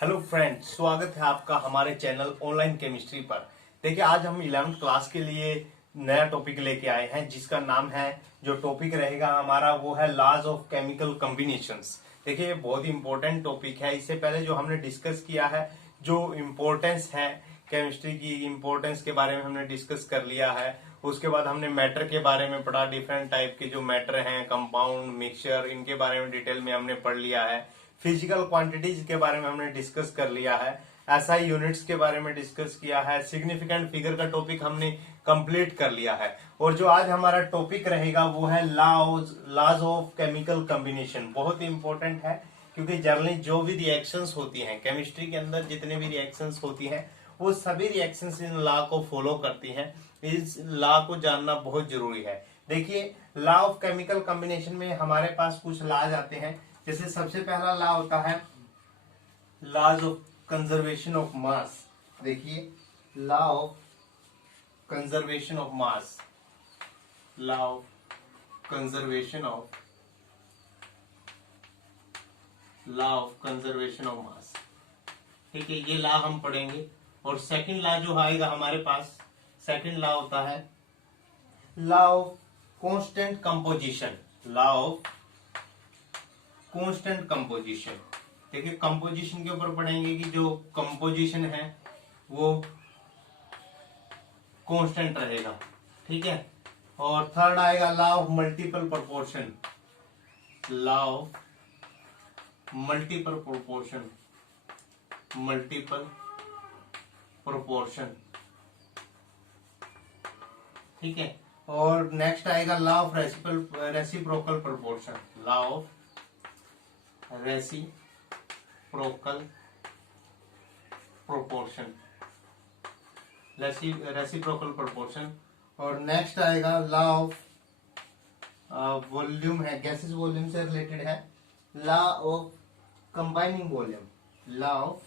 Hello friends, स्वागत है आपका हमारे चैनल ऑनलाइन केमिस्ट्री पर। देखिए, आज हम 11th क्लास के लिए नया टॉपिक लेके आए हैं जिसका नाम है, जो टॉपिक रहेगा हमारा वो है लॉज ऑफ केमिकल कॉम्बिनेशंस। देखिए, ये बहुत ही इंपॉर्टेंट टॉपिक है। इससे पहले जो हमने डिस्कस किया है, जो इम्पोर्टेंस है केमिस्ट्री की, इम्पोर्टेंस के बारे में हमने डिस्कस कर लिया है। उसके बाद हमने मैटर के बारे में पढ़ा, डिफरेंट टाइप के जो मैटर हैं, कंपाउंड, मिक्सचर, इनके बारे में डिटेल में हमने पढ़ लिया है। फिजिकल क्वांटिटीज के बारे में हमने डिस्कस कर लिया है। एसआई यूनिट्स के बारे में डिस्कस किया है। सिग्निफिकेंट फिगर का टॉपिक हमने कंप्लीट कर लिया है। और जो आज हमारा टॉपिक रहेगा वो है लॉज ऑफ केमिकल कॉम्बिनेशन। बहुत ही इंपॉर्टेंट है क्योंकि जनरली जो भी रिएक्शंस होती हैं केमिस्ट्री के अंदर, जितने भी रिएक्शंस होती हैं वो सभी रिएक्शंस इन लॉ को फॉलो करती हैं। इस लॉ को जानना बहुत जरूरी है। देखिए, लॉ ऑफ केमिकल कॉम्बिनेशन में हमारे पास कुछ लॉज आते हैं। जैसे सबसे पहला लॉ होता है laws of conservation of mass. देखिए, law of conservation of mass, law of conservation of mass. ठीक है, ये लॉ हम पढ़ेंगे। और सेकंड लॉ जो आएगा हमारे पास, सेकंड लॉ होता है law of constant composition. Law of constant composition. देखिए, कंपोजिशन के ऊपर पढ़ेंगे कि जो कंपोजिशन है वो कांस्टेंट रहेगा। ठीक है। और थर्ड आएगा law of multiple proportion. Law of multiple proportion. ठीक है। और नेक्स्ट आएगा law of reciprocal proportion. Law of reciprocal proportion. और नेक्स्ट आएगा लॉ ऑफ वॉल्यूम है, गैसेस वॉल्यूम से रिलेटेड है, law of combining volume. Law of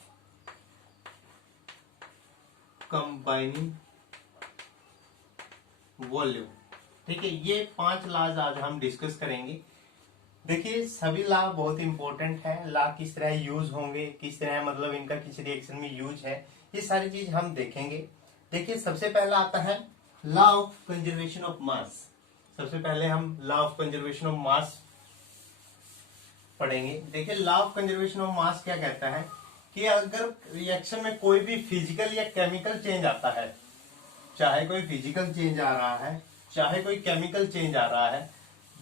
combining volume. ठीक है, ये 5 लॉज आज हम डिस्कस करेंगे। देखिए, सभी लॉ बहुत इंपॉर्टेंट है। लॉ किस तरह यूज होंगे, किस तरह मतलब इनका किस रिएक्शन में यूज है, ये सारी चीज हम देखेंगे। देखिए, सबसे पहला आता है लॉ ऑफ कंजर्वेशन ऑफ मास। सबसे पहले हम लॉ ऑफ कंजर्वेशन ऑफ मास पढ़ेंगे। देखिए, लॉ ऑफ कंजर्वेशन ऑफ मास क्या कहता है कि अगर रिएक्शन में कोई भी फिजिकल या केमिकल चेंज आता है, चाहे कोई फिजिकल चेंज आ रहा है, चाहे कोई केमिकल चेंज आ रहा है,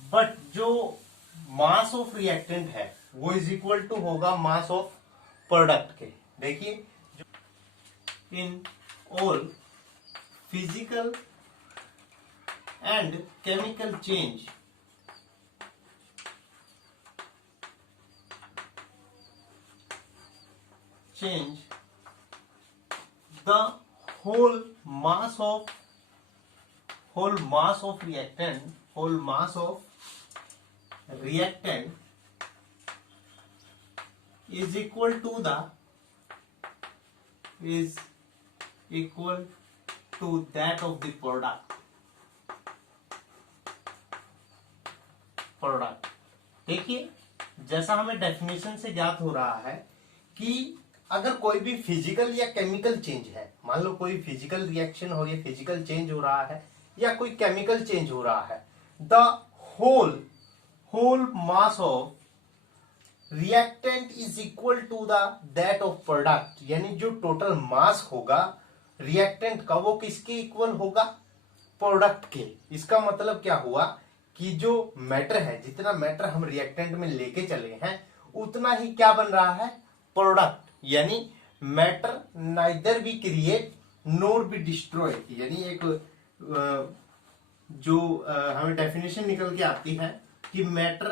बट जो मास ऑफ रिएक्टेंट है वो इज इक्वल टू होगा मास ऑफ प्रोडक्ट के। देखिए, इन all physical and chemical change the whole mass of reactant is equal to that of the product। देखिए, जैसा हमें डेफिनेशन से ज्ञात हो रहा है कि अगर कोई भी फिजिकल या केमिकल चेंज है, मान लो कोई फिजिकल रिएक्शन हो रही है, फिजिकल चेंज हो रहा है, या कोई केमिकल चेंज हो रहा है, the whole mass of reactant is equal to that of product. यानी जो टोटल मास होगा रिएक्टेंट का, वो किसके इक्वल होगा? प्रोडक्ट के। इसका मतलब क्या हुआ कि जो मैटर है, जितना मैटर हम रिएक्टेंट में लेके चले हैं, उतना ही क्या बन रहा है? प्रोडक्ट। यानी matter neither be create NOR be destroy. यानी एक जो हमें डेफिनेशन निकल के आती है कि matter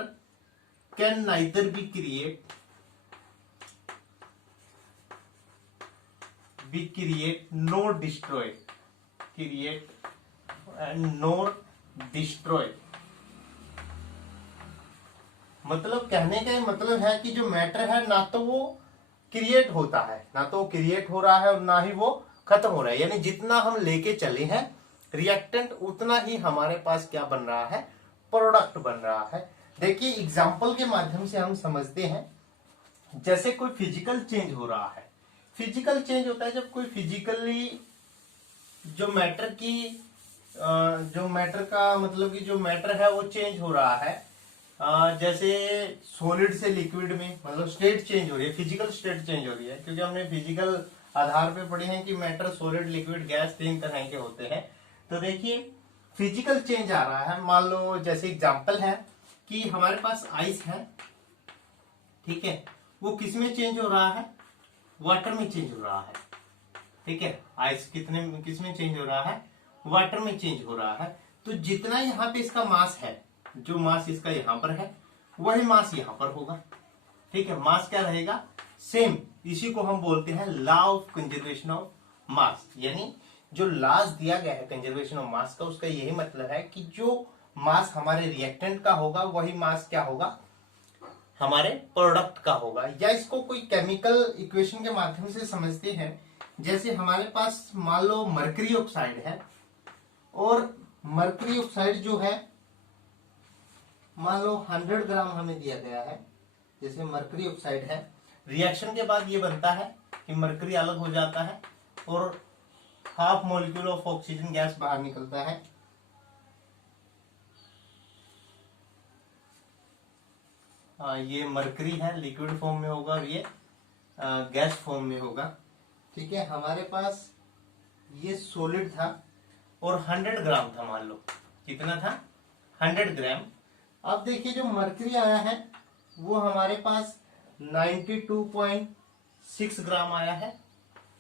can neither be create NOR destroy, मतलब कहने का मतलब है कि जो मैटर है ना तो वो क्रिएट होता है, ना तो वो क्रिएट हो रहा है और ना ही वो खत्म हो रहा है। यानी जितना हम लेके चले हैं रिएक्टेंट, उतना ही हमारे पास क्या बन रहा है? प्रोडक्ट बन रहा है। देखिए, एग्जाम्पल के माध्यम से हम समझते हैं जैसे कोई फिजिकल चेंज हो रहा है, फिजिकल चेंज होता है जब कोई फिजिकली जो मैटर की जो मैटर का मतलब कि जो मैटर है वो चेंज हो रहा है। जैसे सॉलिड से लिक्विड में, मतलब स्टेट चेंज हो रही है, फिजिकल स्टेट चेंज हो रही है, क्योंकि हमने फिजिकल आधार पे पढ़े हैं कि मैटर, सॉलिड, लिक्विड, गैस 3 तरह के होते हैं। तो देखिए फिजिकल चेंज आ रहा है, मान लो जैसे एग्जांपल है कि हमारे पास आइस है, ठीक है, वो किस में चेंज हो रहा है, वाटर में चेंज हो रहा है, ठीक है। आइस किस में चेंज हो रहा है, वाटर में चेंज हो रहा है। तो जितना यहाँ पे इसका मास है, जो मास इसका यहाँ पर है वही मास यहाँ पर होगा, ठीक है। मास क्या रहेगा, सेम। इसी को हम बोलते हैं लॉ ऑफ कंजर्वेशन ऑफ मास, यानी जो लॉज दिया गया है कंजर्वेशन ऑफ मास का, उसका यही मतलब है कि जो मास हमारे रिएक्टेंट का होगा वही मास क्या होगा, हमारे प्रोडक्ट का होगा। या इसको कोई केमिकल इक्वेशन के माध्यम से समझते हैं। जैसे हमारे पास मान लो मरकरी ऑक्साइड है, और मरकरी ऑक्साइड जो है मान लो 100 ग्राम हमें दिया गया है, जैसे मरकरी ऑक्साइड है, रिएक्शन के बाद ये बनता है कि मरकरी अलग हो जाता है और half molecule of oxygen gas बाहर निकलता है। ये मरकरी है, लिक्विड फॉर्म में होगा और ये गैस फॉर्म में होगा, ठीक है। हमारे पास ये सॉलिड था और 100 ग्राम था, मान लो कितना था, 100 ग्राम। अब देखिए जो मरकरी आया है वो हमारे पास 92.6 ग्राम आया है,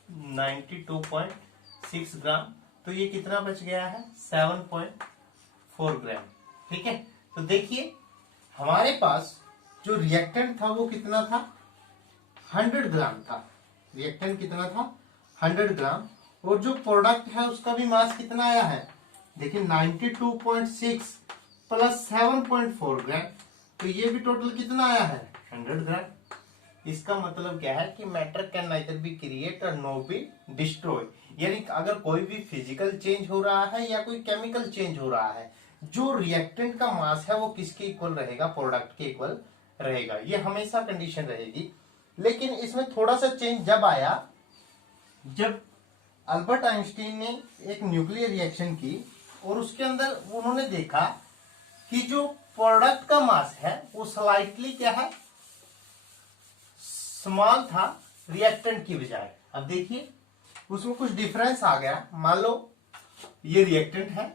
92.6 ग्राम। तो ये कितना बच गया है, 7.4 ग्राम, ठीक है। तो देखिए हमारे पास जो रिएक्टेंट था वो कितना था, 100 ग्राम था। रिएक्टेंट कितना था, 100 ग्राम। और जो प्रोडक्ट है उसका भी मास कितना आया है, देखिए 92.6 प्लस 7.4 ग्राम, तो ये भी टोटल कितना आया है, 100 ग्राम। इसका मतलब क्या है कि matter can neither be create और नो बी डिस्ट्रॉय, यानी अगर कोई भी फिजिकल चेंज हो रहा है या कोई केमिकल चेंज हो रहा है, जो रिएक्टेंट का मास है वो किसके इक्वल रहेगा, प्रोडक्ट के इक्वल रहेगा। ये हमेशा कंडीशन रहेगी। लेकिन इसमें थोड़ा सा चेंज जब आया, जब अल्बर्ट आइंस्टीन ने एक न्यूक्लियर रिएक्शन की और उसके अंदर उन्होंने देखा कि जो प्रोडक्ट का मास है वो स्लाइटली क्या है, स्मॉल था रिएक्टेंट की बजाय। अब देखिए उसमें कुछ डिफरेंस आ गया। मान लो ये रिएक्टेंट है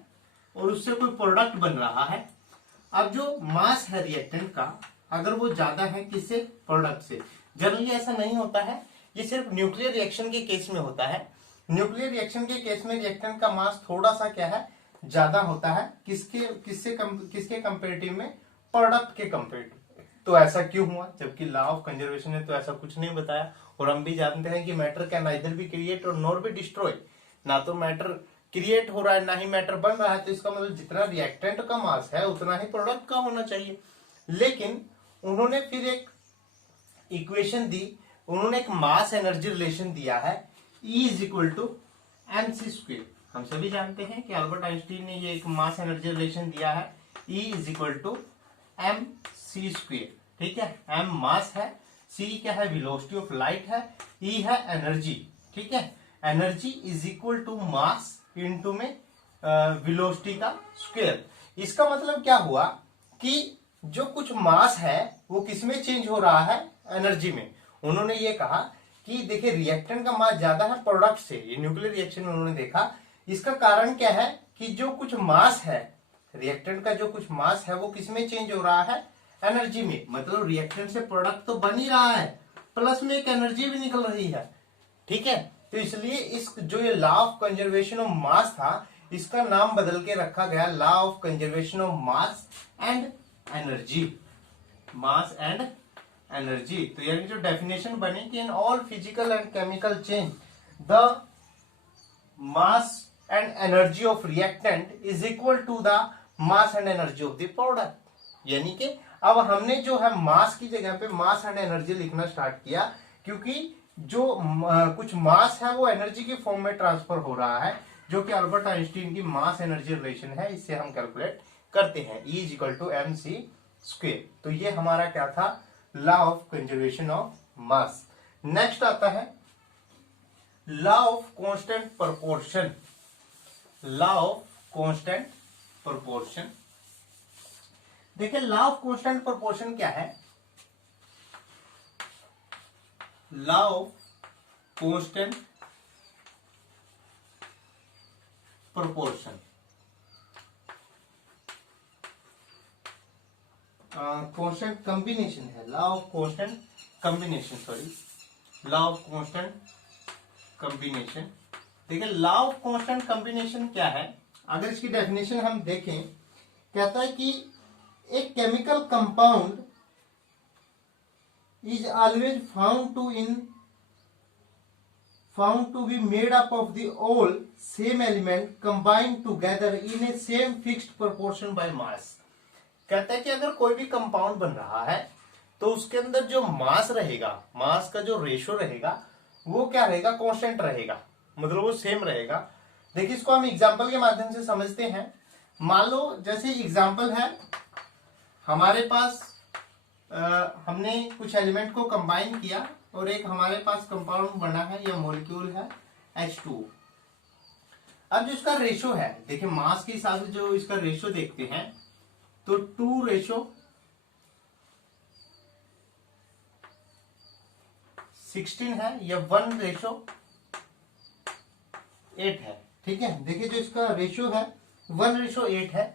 और उससे कोई प्रोडक्ट बन रहा है। अब जो मास है रिएक्टेंट का, अगर वो ज्यादा है किससे, प्रोडक्ट से। जनरली ऐसा नहीं होता है, ये सिर्फ न्यूक्लियर रिएक्शन के केस में होता है। न्यूक्लियर रिएक्शन के केस में रिएक्टेंट का मास थोड़ा सा क्या है, ज्यादा होता है, किसके कंपेरेटिव में, प्रोडक्ट के कंपेरेटिव। तो ऐसा क्यों हुआ, जबकि लॉ ऑफ कंजर्वेशन ने तो ऐसा कुछ नहीं बताया। और हम भी जानते हैं कि matter can neither be create और नॉर बी डिस्ट्रॉय, ना तो मैटर क्रिएट हो रहा है ना ही मैटर बन रहा है। तो इसका मतलब जितना रिएक्टेंट का मास है उतना ही प्रोडक्ट का होना चाहिए। लेकिन उन्होंने फिर एक इक्वेशन दी, उन्होंने एक मास एनर्जी रिलेशन दिया है, E is equal to mc²। हम सभी जानते हैं कि अल्बर्ट आइंस्टीन ने ये एक मास एनर्जी रिलेशन दिया है, E is equal to mc², ठीक है। m मास है, c क्या है, वेलोसिटी ऑफ लाइट है, E है एनर्जी, ठीक है। Energy is equal to mass into में वेलोसिटी का स्क्वायर। इसका मतलब क्या हुआ कि जो कुछ मास है वो किसमें चेंज हो रहा है, एनर्जी में। उन्होंने ये कहा कि देखिए रिएक्टेंट का मास ज्यादा है प्रोडक्ट से, ये न्यूक्लियर रिएक्शन में उन्होंने देखा। इसका कारण क्या है कि जो कुछ मास है रिएक्टेंट का, जो कुछ मास है वो किसमें चेंज हो रहा है, एनर्जी में। मतलब रिएक्टेंट से प्रोडक्ट तो बन ही रहा है, प्लस में एक एनर्जी भी निकल रही है, ठीक है। तो इसलिए इस जो ये law of conservation of mass था, इसका नाम बदल के रखा गया law of conservation of mass and energy, mass and energy. तो यानी जो डेफिनेशन बनी कि in all physical and chemical change the mass and energy of reactant is equal to the mass and energy of the product. यानी कि अब हमने जो है मास की जगह पे मास एंड एनर्जी लिखना स्टार्ट किया, क्योंकि जो कुछ मास है वो एनर्जी के फॉर्म में ट्रांसफर हो रहा है, जो कि अल्बर्ट आइंस्टीन की मास एनर्जी रिलेशन है। इससे हम कैलकुलेट करते हैं, E is equal to mc²। तो ये हमारा क्या था, law of conservation of mass. Next आता है law of constant proportion. Law of constant proportion, देखिए लॉ ऑफ कांस्टेंट प्रोपोर्शन क्या है? Law of constant proportion, constant combination है, law of constant combination, sorry law of constant combination. देखिए law of constant combination क्या है? अगर इसकी definition हम देखें, कहता है कि एक chemical compound is always found to be made up of the all same element combined together in a same fixed proportion by mass। कहता है कि अगर कोई भी कंपाउंड बन रहा है तो उसके अंदर जो मास रहेगा, मास का जो रेशो रहेगा वो क्या रहेगा? कांस्टेंट रहेगा, मतलब वो सेम रहेगा। देखिए इसको हम एग्जांपल के माध्यम से समझते हैं। मान लो जैसे एग्जांपल है, हमारे पास हमने कुछ एलिमेंट को कंबाइन किया और एक हमारे पास कंपाउंड बना है या मॉलिक्यूल है H2। अब जो इसका रेशो है, देखिए मास के हिसाब से जो इसका रेशो देखते हैं तो 2:16 है या 1:8 है। ठीक है, देखिए जो इसका रेशो है 1:8 है।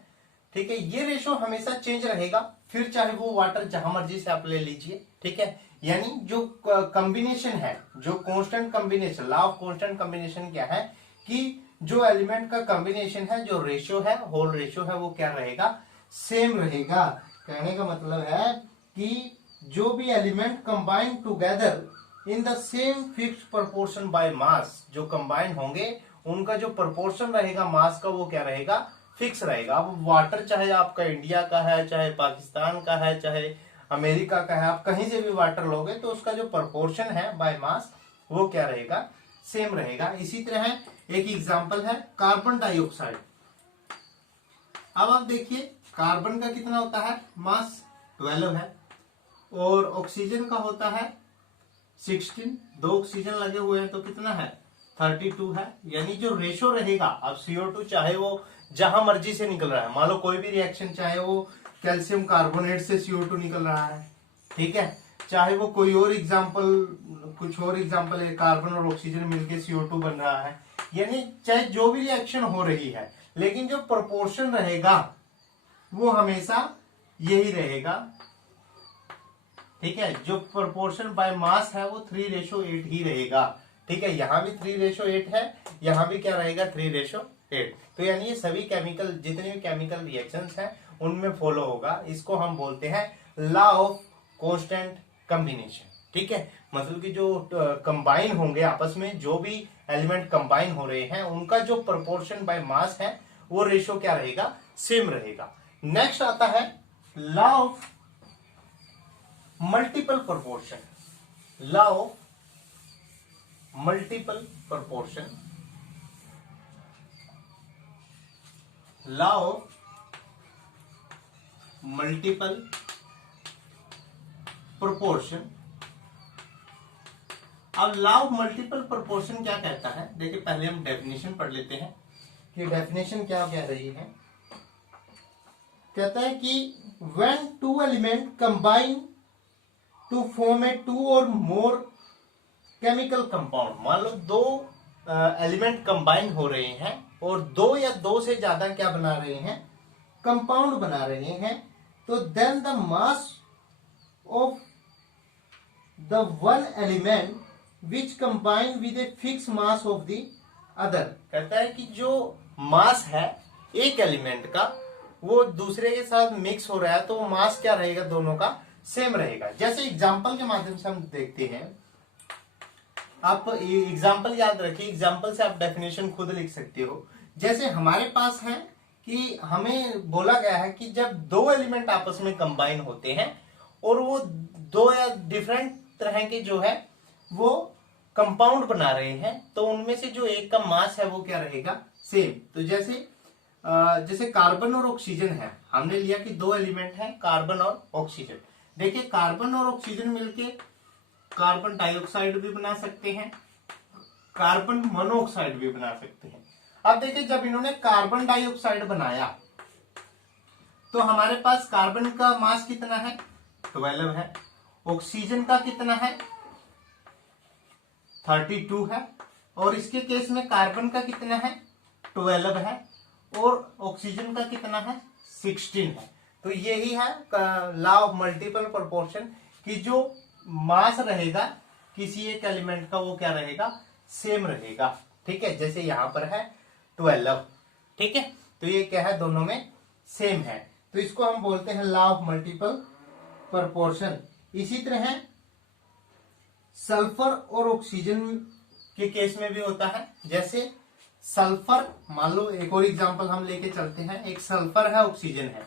ठीक है, ये रेशो हमेशा चेंज रहेगा, फिर चाहे वो वाटर जहां मर्जी से आप ले लीजिए। ठीक है, यानी जो कॉम्बिनेशन है, जो constant combination, law of constant combination क्या है कि जो एलिमेंट का कॉम्बिनेशन है, जो रेशियो है, होल रेशियो है, वो क्या रहेगा? सेम रहेगा। कहने का मतलब है कि जो भी element combine together in the same fixed proportion by mass, जो कंबाइन होंगे उनका जो प्रोपोर्शन रहेगा मास का, वो क्या रहेगा? फिक्स रहेगा। अब वाटर चाहे आपका इंडिया का है, चाहे पाकिस्तान का है, चाहे अमेरिका का है, आप कहीं से भी वाटर लोगे तो उसका जो प्रोपोर्शन है बाय मास वो क्या रहेगा? सेम रहेगा। इसी तरह एक एग्जांपल है कार्बन डाइऑक्साइड। अब आप देखिए कार्बन का कितना होता है? मास 12 है और ऑक्सीजन का होता है 16। 2 ऑक्सीजन लगे हुए हैं तो कितना है? 32 है। यानी जो रेशो रहेगा, अब CO2 चाहे वो जहां मर्जी से निकल रहा है, मान लो कोई भी रिएक्शन, चाहे वो कैल्शियम कार्बोनेट से CO2 निकल रहा है, ठीक है, चाहे वो कोई और कुछ और एग्जाम्पल है, कार्बन और ऑक्सीजन मिलके CO2 बन रहा है, यानी चाहे जो भी रिएक्शन हो रही है, लेकिन जो प्रोपोर्शन रहेगा वो हमेशा यही रहेगा। ठीक है, जो प्रोपोर्शन बाय मास है वो 3:8 ही रहेगा। ठीक है, यहां भी 3:8 है, यहां भी क्या रहेगा? 3:8। तो यानी ये सभी केमिकल, जितने भी केमिकल रिएक्शंस हैं उनमें फॉलो होगा। इसको हम बोलते हैं लॉ ऑफ कांस्टेंट कॉम्बिनेशन। ठीक है, मतलब कि जो कंबाइन होंगे आपस में, जो भी एलिमेंट कंबाइन हो रहे हैं उनका जो प्रोपोर्शन बाय मास है वो रेशो क्या रहेगा? सेम रहेगा। नेक्स्ट आता है law of multiple proportion. Law of multiple proportion, law of multiple proportion. अब लॉ ऑफ मल्टीपल प्रोपोर्शन क्या कहता है? देखिए पहले हम डेफिनेशन पढ़ लेते हैं कि डेफिनेशन क्या कह रही है। कहता है कि when two element combine to form a 2 or more chemical compound, मान लो 2 एलिमेंट कंबाइन हो रहे हैं और 2 या 2 से ज्यादा क्या बना रहे हैं? कंपाउंड बना रहे हैं, तो then the mass of the one element which combine with a fixed mass of the other। कहता है कि जो मास है एक एलिमेंट का वो दूसरे के साथ मिक्स हो रहा है तो मास क्या रहेगा? दोनों का सेम रहेगा। जैसे एग्जांपल के माध्यम से हम देखते हैं, आप एग्जांपल याद रखिए, एग्जांपल से आप डेफिनेशन खुद लिख सकते हो। जैसे हमारे पास है कि हमें बोला गया है कि जब 2 एलिमेंट आपस में कंबाइन होते हैं और वो 2 या डिफरेंट तरह के जो है वो कंपाउंड बना रहे हैं, तो उनमें से जो एक का मास है वो क्या रहेगा? सेम। तो जैसे कार्बन और ऑक्सीजन है, हमने लिया कि 2 एलिमेंट हैं कार्बन और ऑक्सीजन। देखिए कार्बन और ऑक्सीजन मिलके कार्बन डाइऑक्साइड भी बना सकते हैं, कार्बन मोनोऑक्साइड भी बना सकते हैं। अब देखिए जब इन्होंने कार्बन डाइऑक्साइड बनाया तो हमारे पास कार्बन का मास कितना है, 12 है। ऑक्सीजन का कितना है, 32 है। और इसके केस में कार्बन का कितना है, 12 है। और ऑक्सीजन का कितना है, 16 है। तो यही है लॉ ऑफ मल्टीपल प्रोपोर्शन कि जो मास रहेगा किसी एक एलिमेंट का वो क्या रहेगा, सेम रहेगा। ठीक है, जैसे यहां पर है 12। ठीक है, तो ये क्या है, दोनों में सेम है, तो इसको हम बोलते हैं लॉ ऑफ मल्टीपल प्रोपोर्शन। इसी तरह सल्फर और ऑक्सीजन के केस में भी होता है। जैसे सल्फर, मान लो एक और एग्जांपल हम लेके चलते हैं, एक सल्फर है, ऑक्सीजन है,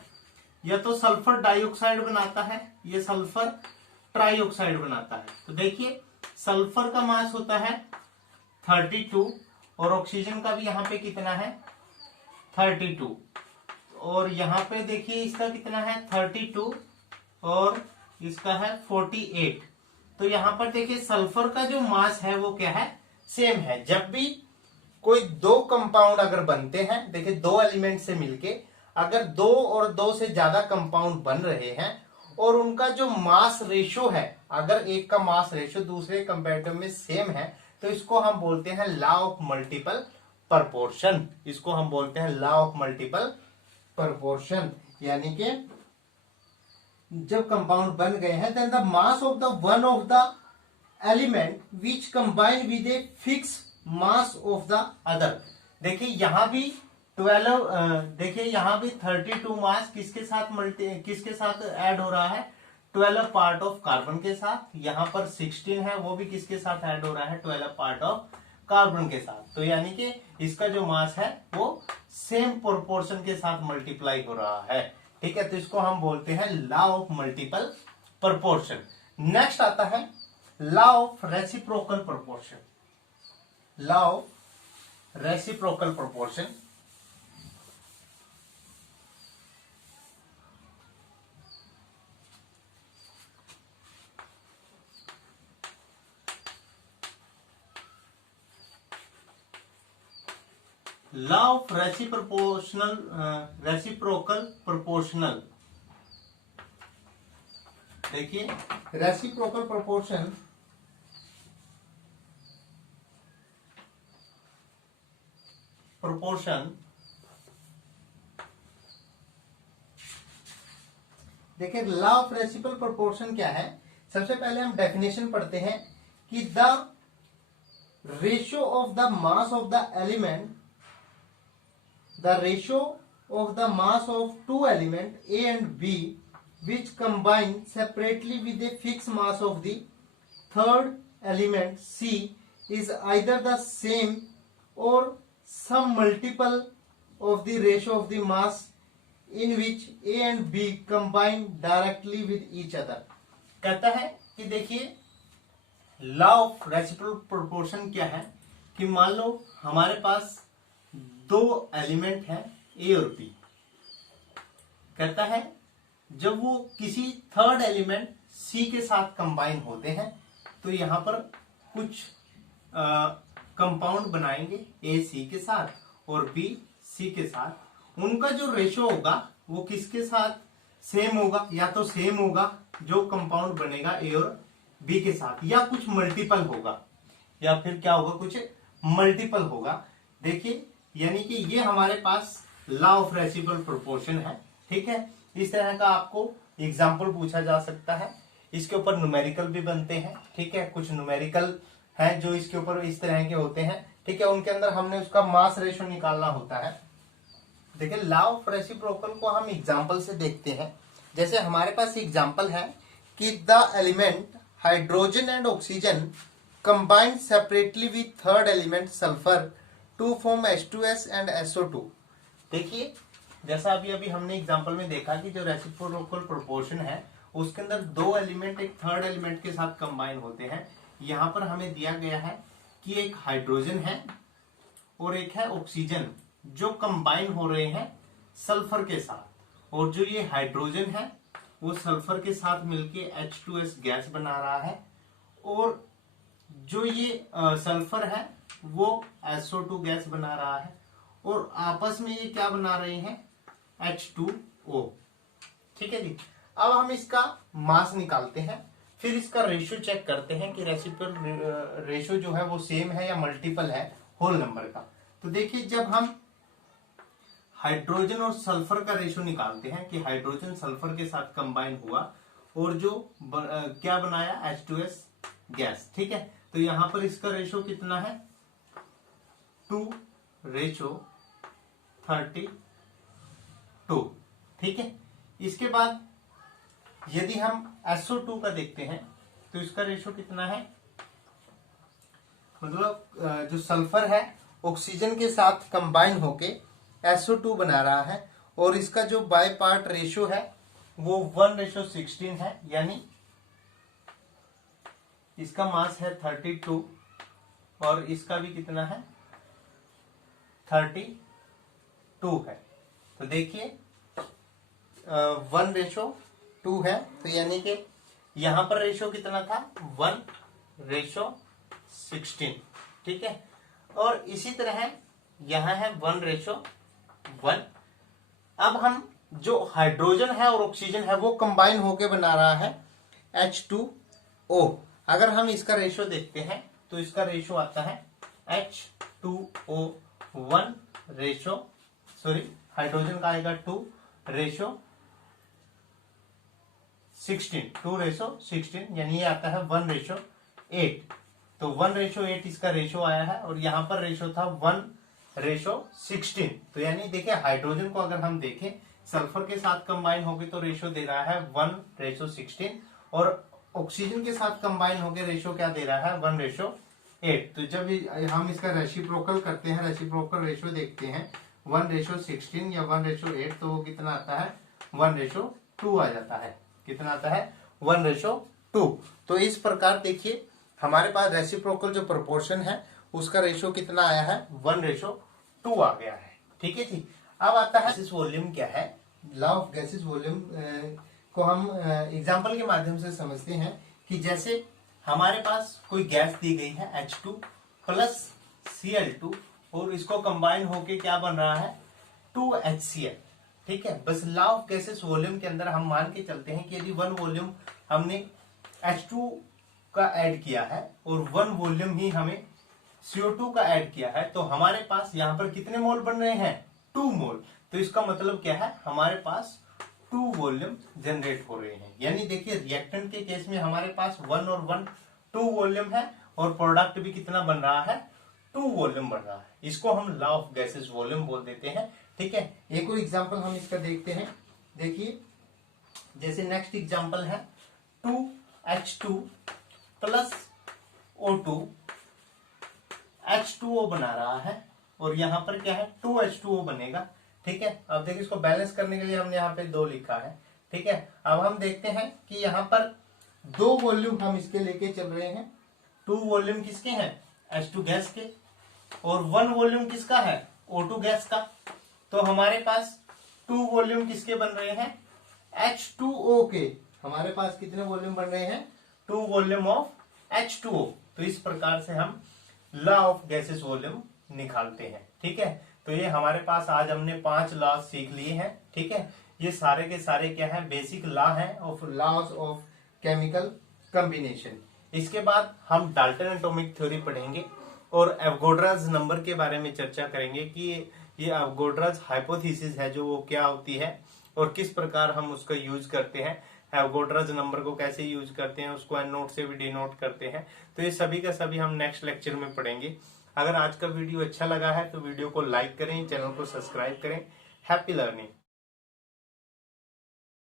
या तो सल्फर डाइऑक्साइड बनाता है, ये सल्फर ट्राइऑक्साइड बनाता है। तो देखिए सल्फर का मास होता है 32 और ऑक्सीजन का भी यहाँ पे कितना है, 32। और यहाँ पे देखिए इसका कितना है, 32 और इसका है 48। तो यहाँ पर देखिए सल्फर का जो मास है वो क्या है, सेम है। जब भी कोई दो कंपाउंड अगर बनते हैं, देखिए दो एलिमेंट से मिलके अगर दो और दो से ज्यादा कंपाउंड बन रहे हैं और उनका जो मास रेशो है, अगर एक का मास रेशो दूसरे कंपैरेटिव में सेम है, तो इसको हम बोलते हैं लॉ ऑफ मल्टीपल प्रोपोर्शन। इसको हम बोलते हैं लॉ ऑफ मल्टीपल प्रोपोर्शन। यानी कि जब कंपाउंड बन गए हैं, then the mass of the one of the element which combine with a fix mass of the other. देखिए यहां भी 12, देखिए यहां भी 32 मास किसके साथ ऐड हो रहा है, 12 पार्ट ऑफ कार्बन के साथ। यहां पर 16 है, वो भी किसके साथ ऐड हो रहा है, 12 पार्ट ऑफ कार्बन के साथ। तो यानी कि इसका जो मास है वो सेम प्रोपोर्शन के साथ मल्टीप्लाई हो रहा है। ठीक है, तो इसको हम बोलते हैं law of multiple proportion. Next आता है law of reciprocal proportion. Law of reciprocal proportion. Law of reciprocal proportional. देखिए रेसिप्रोकल प्रोपोर्शन देखिए लॉ ऑफ रेसिप्रोकल प्रोपोर्शन क्या है। सबसे पहले हम डेफिनेशन पढ़ते हैं कि the ratio of the mass of the element, the ratio of the mass of two elements A and B which combine separately with a fixed mass of the third element C is either the same or some multiple of the ratio of the mass in which A and B combine directly with each other। कहता है कि देखिए law of reciprocal proportion क्या है कि मान लो हमारे पास दो एलिमेंट हैं ए और बी। कहता है जब वो किसी थर्ड एलिमेंट सी के साथ कंबाइन होते हैं तो यहां पर कुछ कंपाउंड बनाएंगे, ए सी के साथ और बी सी के साथ। उनका जो रेशो होगा वो किसके साथ सेम होगा, या तो सेम होगा जो कंपाउंड बनेगा ए और बी के साथ, या कुछ मल्टीपल होगा, या फिर क्या होगा, कुछ मल्टीपल होगा। देखिए यानी कि ये हमारे पास लॉ ऑफ रेसिप्रोकल प्रोपोर्शन है। ठीक है, इस तरह का आपको एग्जाम्पल पूछा जा सकता है। इसके ऊपर न्यूमेरिकल भी बनते हैं। ठीक है, कुछ न्यूमेरिकल हैं जो इसके ऊपर इस तरह के होते हैं। ठीक है, उनके अंदर हमने उसका मास रेशो निकालना होता है। देखिए लॉ ऑफ रेसिप्रोकल को हम एग्जाम्पल से देखते हैं। जैसे हमारे पास एग्जाम्पल है कि the element hydrogen and oxygen combined separately with third element sulphur to form H2S and SO2। देखिए जैसा अभी हमने एग्जांपल में देखा कि जो रेसिप्रोकल प्रोपोर्शन है उसके अंदर दो एलिमेंट एक थर्ड एलिमेंट के साथ कंबाइन होते हैं। यहाँ पर हमें दिया गया है कि एक हाइड्रोजन है और एक है ऑक्सीजन जो कंबाइन हो रहे हैं सल्फर के साथ, और जो ये हाइड्रोजन है वो सल्फर के साथ मिलके H2S गैस बना रहा है और जो ये सल्फर है वो SO2 गैस बना रहा है और आपस में ये क्या बना रहे हैं, H2O। ठीक है जी। अब हम इसका मास निकालते हैं, फिर इसका रेशियो चेक करते हैं कि रेशियो जो है वो सेम है या मल्टीपल है होल नंबर का। तो देखिए, जब हम हाइड्रोजन और सल्फर का रेशियो निकालते हैं कि हाइड्रोजन सल्फर के साथ कंबाइन हुआ और जो क्या बनाया, H2S गैस। ठीक है, तो यहां पर इसका रेशियो कितना है, 2:32। ठीक है, इसके बाद यदि हम SO2 का देखते हैं तो इसका रेशियो कितना है, मतलब जो सल्फर है ऑक्सीजन के साथ कंबाइन होके SO2 बना रहा है और इसका जो बाय पार्ट रेशियो है वो 1:16 है, यानी इसका मास है 32 और इसका भी कितना है, 32 है। तो देखिए 1:2 है, तो यानी कि यहां पर रेशियो कितना था, 1:16। ठीक है, और इसी तरह यहां है 1:1। अब हम जो हाइड्रोजन है और ऑक्सीजन है वो कंबाइन होके बना रहा है H2O। अगर हम इसका रेशियो देखते हैं तो इसका रेशियो आता है H2O 1:, हाइड्रोजन का आएगा 2:16, 2:16, यानी ये आता है 1:8। तो 1:8 इसका रेशियो आया है और यहां पर रेशियो था 1:16। तो यानी देखिए, हाइड्रोजन को अगर हम देखें सल्फर के साथ कंबाइन होके तो रेशियो दे रहा है 1:16 और ऑक्सीजन के साथ कंबाइन होके रेशियो क्या दे रहा है, 1:8। तो जब हम इसका रेसिप्रोकल करते हैं, रेसिप्रोकल रेशियो देखते हैं 1:16 या 1:8, तो वो कितना आता है, 1:2 आ जाता है। कितना आता है, 1:2। तो इस प्रकार देखिए हमारे पास रेसिप्रोकल जो प्रोपोर्शन है उसका रेशियो कितना आया है, 1:2 आ गया है। ठीक है जी। अब आता है गैसेस वॉल्यूम क्या है। लॉ ऑफ गैसेस वॉल्यूम को हम एग्जांपल के माध्यम से समझते हैं कि जैसे हमारे पास कोई गैस दी गई है H2 प्लस Cl2 और इसको कंबाइन होके क्या बन रहा है, 2HCl। ठीक है, बस लॉ ऑफ गैसेस वॉल्यूम के अंदर हम मान के चलते हैं कि यदि 1 वॉल्यूम हमने H2 का ऐड किया है और 1 वॉल्यूम ही हमें CO2 का ऐड किया है, तो हमारे पास यहाँ पर कितने मोल बन रहे हैं, 2 मोल। तो इसका मतलब क्या है, हमारे पास 2 वॉल्यूम जनरेट हो रहे हैं। यानी देखिए रिएक्टेंट के केस में हमारे पास 1 और 1 2 वॉल्यूम है और प्रोडक्ट भी कितना बन रहा है, 2 वॉल्यूम बन रहा है। इसको हम लॉ ऑफ गैसेस वॉल्यूम बोल देते हैं। ठीक है, एक और एग्जांपल हम इसका देखते हैं। देखिए जैसे नेक्स्ट एग्जांपल है 2H2 प्लस O2, H2O बना रहा है और यहाँ पर क्या है, 2H2O बनेगा। ठीक है, अब देखिए इसको बैलेंस करने के लिए हमने यहाँ पे 2 लिखा है। ठीक है, अब हम देखते हैं कि यहाँ पर 2 वॉल्यूम हम इसके लेके चल रहे हैं। 2 वॉल्यूम किसके हैं, H2 गैस के, और 1 वॉल्यूम किसका है, O2 गैस का। तो हमारे पास 2 वॉल्यूम किसके बन रहे हैं, H2O के। हमारे पास कितने वॉल्यूम बन रहे हैं, 2 वॉल्यूम ऑफ H2O। तो इस प्रकार से हम लॉ ऑफ गैसेस वॉल्यूम निकालते हैं। ठीक है, तो ये हमारे पास आज हमने 5 लॉ सीख लिए हैं। ठीक है, ये सारे के सारे क्या है, बेसिक लॉ है of laws of chemical combination. इसके बाद हम डाल्टन एटॉमिक थ्योरी पढ़ेंगे और एवोगाड्रोस नंबर के बारे में चर्चा करेंगे कि ये एवोगाड्रोस हाइपोथेसिस है जो वो क्या होती है और किस प्रकार हम उसका यूज करते हैं। एवोगाड्रोस नंबर को कैसे यूज करते हैं, उसको एन नोट से भी डिनोट करते हैं। तो ये सभी का सभी हम नेक्स्ट लेक्चर में पढ़ेंगे। अगर आज का वीडियो अच्छा लगा है तो वीडियो को लाइक करें, चैनल को सब्सक्राइब करें। Happy learning.